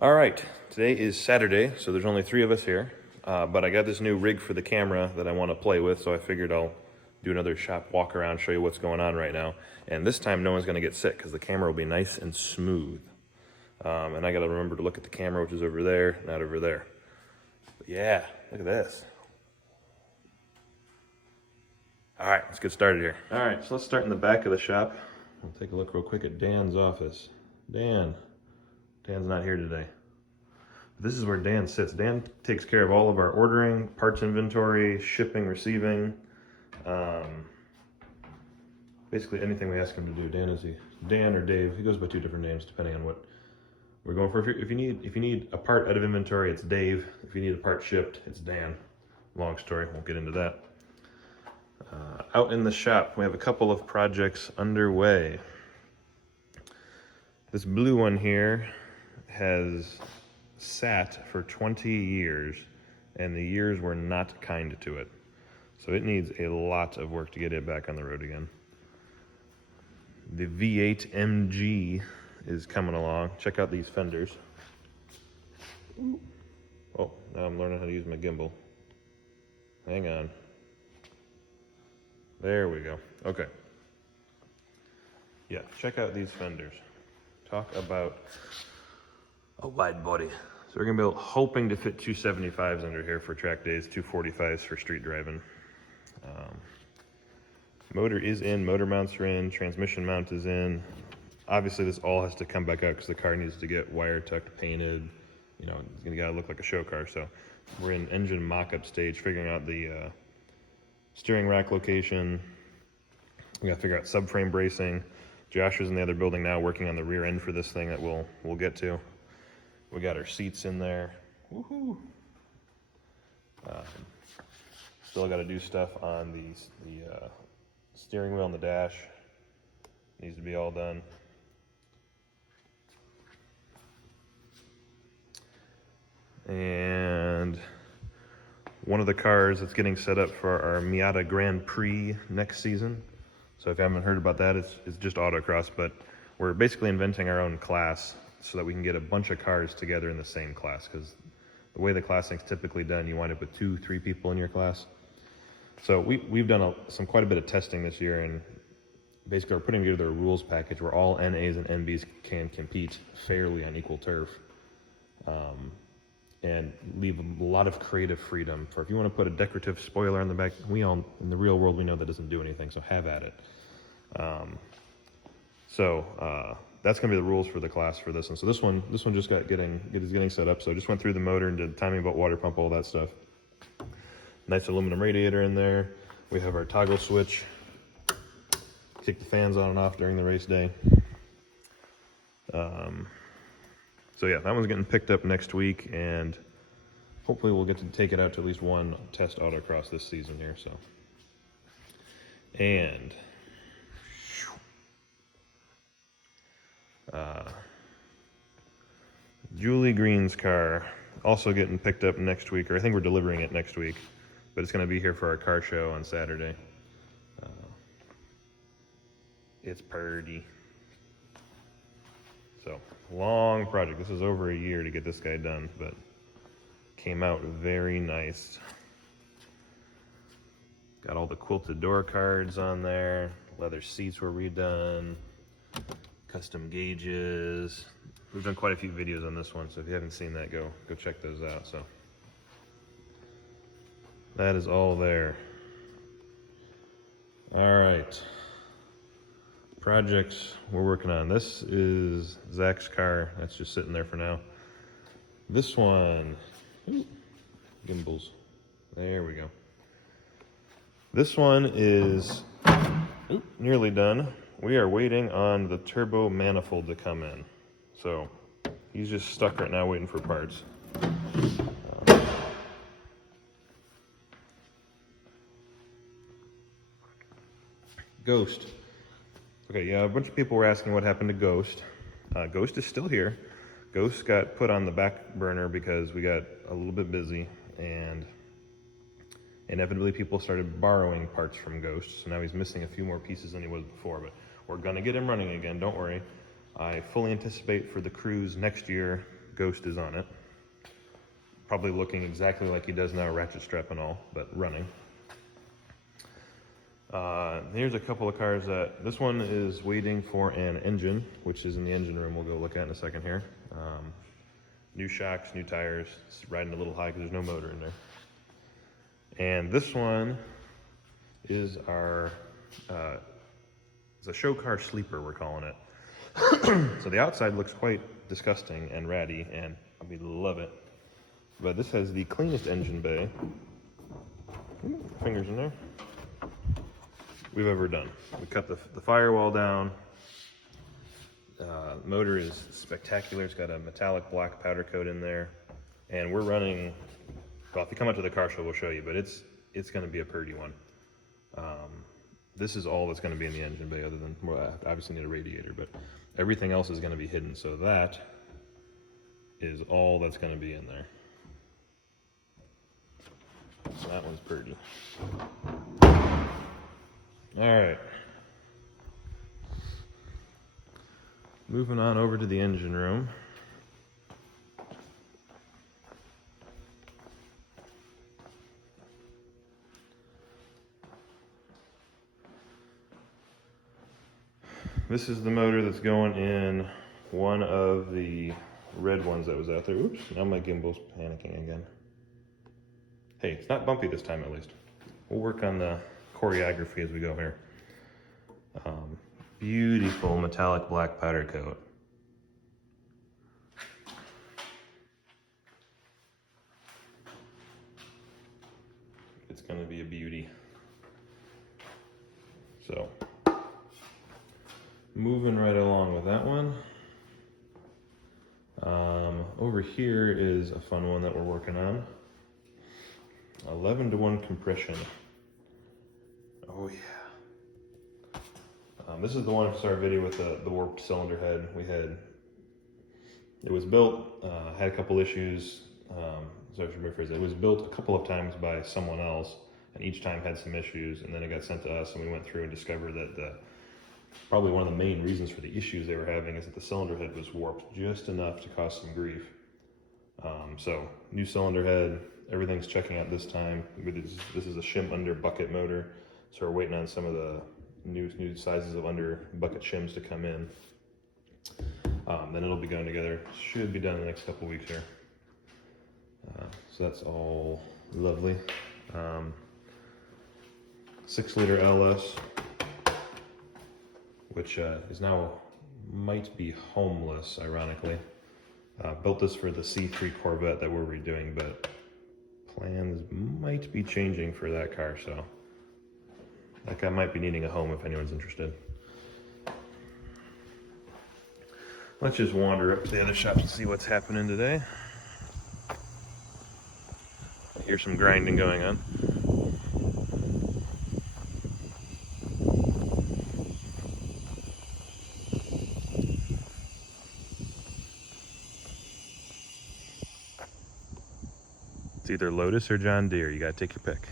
All right, today is Saturday, so there's only 3 of us here. But I got this new rig for the camera that I want to play with, so I figured I'll do another shop walk around, show you what's going on right now. And this time no one's going to get sick because the camera will be nice and smooth. And I got to remember to look at the camera, which is over there, not over there. But yeah, look at this. All right, let's get started here. All right, so let's start in the back of the shop. We'll take a look real quick at Dan's office. Dan's not here today. This is where Dan sits. Dan takes care of all of our ordering, parts inventory, shipping, receiving, basically anything we ask him to do. Dan or Dave? He goes by 2 different names depending on what we're going for. If you need a part out of inventory, it's Dave. If you need a part shipped, it's Dan. Long story, won't get into that. Out in the shop, we have a couple of projects underway. This blue one here has sat for 20 years, and the years were not kind to it. So it needs a lot of work to get it back on the road again. The V8 MG is coming along. Check out these fenders. Oh, now I'm learning how to use my gimbal. Hang on. There we go. Okay. Yeah, check out these fenders. Talk about a wide body. So we're gonna be hoping to fit 275s under here for track days, 245s for street driving. Motor is in, motor mounts are in, transmission mount is in. Obviously this all has to come back out because the car needs to get wire tucked, painted. You know, it's gonna gotta look like a show car. So we're in engine mock-up stage, figuring out the steering rack location. We gotta figure out subframe bracing. Josh is in the other building now working on the rear end for this thing that we'll get to. We got our seats in there. Woohoo! Still got to do stuff on the steering wheel and the dash. Needs to be all done. And one of the cars that's getting set up for our Miata Grand Prix next season. So if you haven't heard about that, it's just Autocross, but we're basically inventing our own class so that we can get a bunch of cars together in the same class, because the way the classing's typically done, you wind up with 2-3 people in your class. So we've done quite a bit of testing this year, and basically we're putting together a rules package where all NAs and NBs can compete fairly on equal turf, and leave a lot of creative freedom for if you want to put a decorative spoiler on the back. We all, in the real world, we know that doesn't do anything, so have at it. That's going to be the rules for the class for this one. So this one just is getting set up. So I just went through the motor and did timing belt, water pump, all that stuff. Nice aluminum radiator in there. We have our toggle switch. Kick the fans on and off during the race day. So yeah, that one's getting picked up next week, and hopefully we'll get to take it out to at least one test autocross this season here. So, and Julie Green's car also getting picked up next week, or I think we're delivering it next week, but it's going to be here for our car show on Saturday. It's purdy. So, long project. This is over a year to get this guy done, but came out very nice. Got all the quilted door cards on there. Leather seats were redone. Custom gauges. We've done quite a few videos on this one, so if you haven't seen that, go check those out. So that is all there. All right. Projects we're working on. This is Zach's car. That's just sitting there for now. This one, gimbals. There we go. This one is nearly done. We are waiting on the turbo manifold to come in. So he's just stuck right now waiting for parts. Ghost. Okay, yeah, a bunch of people were asking what happened to Ghost. Ghost is still here. Ghost got put on the back burner because we got a little bit busy, and inevitably people started borrowing parts from Ghost, so now he's missing a few more pieces than he was before, but we're gonna get him running again, don't worry. I fully anticipate for the cruise next year, Ghost is on it. Probably looking exactly like he does now, ratchet strap and all, but running. Here's a couple of cars that, this one is waiting for an engine, which is in the engine room we'll go look at in a second here. New shocks, new tires, it's riding a little high because there's no motor in there. And this one is our, it's a show car sleeper, we're calling it. So the outside looks quite disgusting and ratty, and we love it. But this has the cleanest engine bay, ooh, fingers in there, we've ever done. We cut the firewall down. Motor is spectacular. It's got a metallic black powder coat in there, and we're running, well, if you come up to the car show we'll show you, but it's going to be a purdy one. This is all that's going to be in the engine bay, other than, well, I obviously need a radiator, but everything else is going to be hidden, so that is all that's going to be in there. So that one's purdy. All right. Moving on over to the engine room. This is the motor that's going in one of the red ones that was out there. Oops, now my gimbal's panicking again. Hey, it's not bumpy this time at least. We'll work on the choreography as we go here. Beautiful metallic black powder coat. It's going to be a beauty. So, moving right along with that one. Over here is a fun one that we're working on. 11-to-1 compression. Oh yeah. This is the one from our video with the warped cylinder head. It was built, had a couple issues. So I should rephrase it. It was built a couple of times by someone else, and each time had some issues, and then it got sent to us, and we went through and discovered that probably one of the main reasons for the issues they were having is that the cylinder head was warped just enough to cause some grief. So new cylinder head, everything's checking out this time. This is a shim under bucket motor, so we're waiting on some of the new sizes of under bucket shims to come in. Then it'll be going together. Should be done in the next couple weeks here. So that's all lovely. 6-liter LS, which is now might be homeless, ironically. Built this for the C3 Corvette that we're redoing, but plans might be changing for that car, so that guy might be needing a home if anyone's interested. Let's just wander up to the other shops and see what's happening today. I hear some grinding going on. It's either Lotus or John Deere. You gotta take your pick.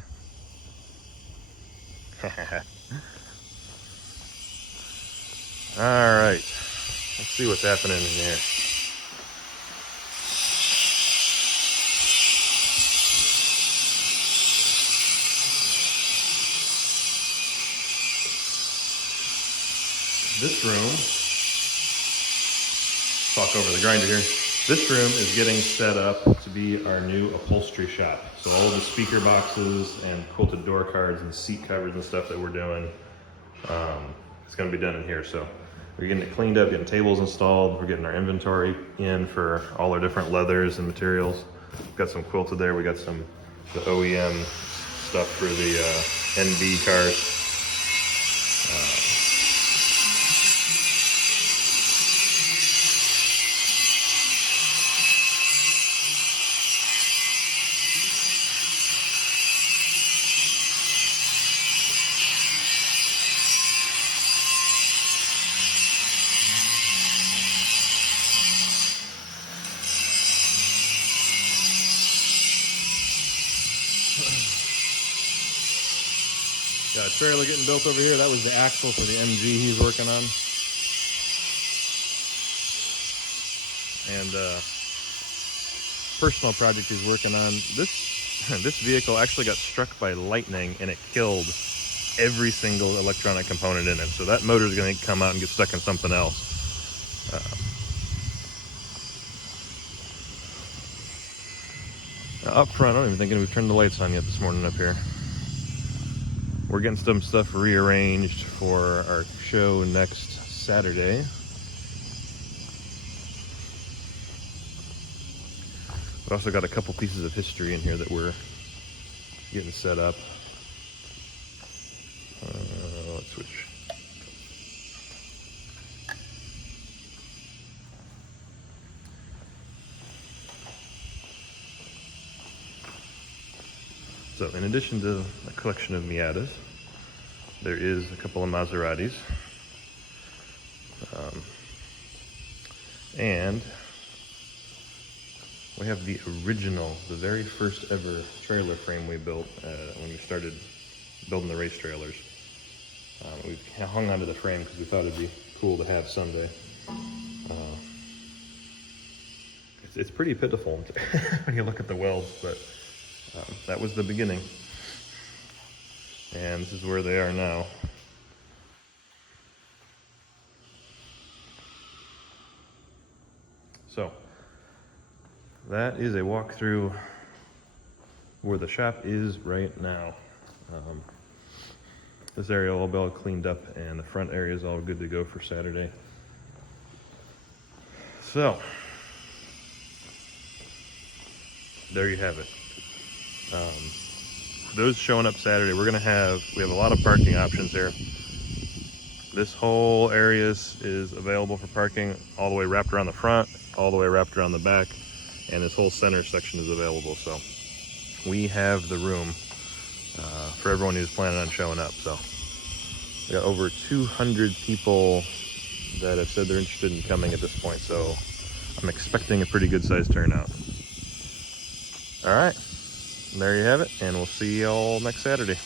All right, let's see what's happening in here. This room, talk over the grinder here. This room is getting set up to be our new upholstery shop. So all the speaker boxes and quilted door cards and seat covers and stuff that we're doing, it's gonna be done in here. So we're getting it cleaned up, getting tables installed. We're getting our inventory in for all our different leathers and materials. We've got some quilted there. We got the OEM stuff for the NB cars. Got a trailer getting built over here. That was the axle for the MG he's working on. And personal project he's working on. This vehicle actually got struck by lightning and it killed every single electronic component in it. So that motor is going to come out and get stuck in something else. Up front, I don't even think we've turned the lights on yet this morning up here. We're getting some stuff rearranged for our show next Saturday. We've also got a couple pieces of history in here that we're getting set up. Let's switch. So in addition to a collection of Miatas, there is a couple of Maseratis. And we have the original, the very first ever trailer frame we built when we started building the race trailers. We hung onto the frame because we thought it'd be cool to have someday. It's pretty pitiful when you look at the welds, but that was the beginning. And this is where they are now. So that is a walkthrough where the shop is right now. This area will be all cleaned up and the front area is all good to go for Saturday. So there you have it. For those showing up Saturday, we have a lot of parking options here. This whole area is available for parking, all the way wrapped around the front, all the way wrapped around the back, and this whole center section is available. So we have the room for everyone who's planning on showing up. So we got over 200 people that have said they're interested in coming at this point. So I'm expecting a pretty good sized turnout. All right, there you have it, and we'll see you all next Saturday.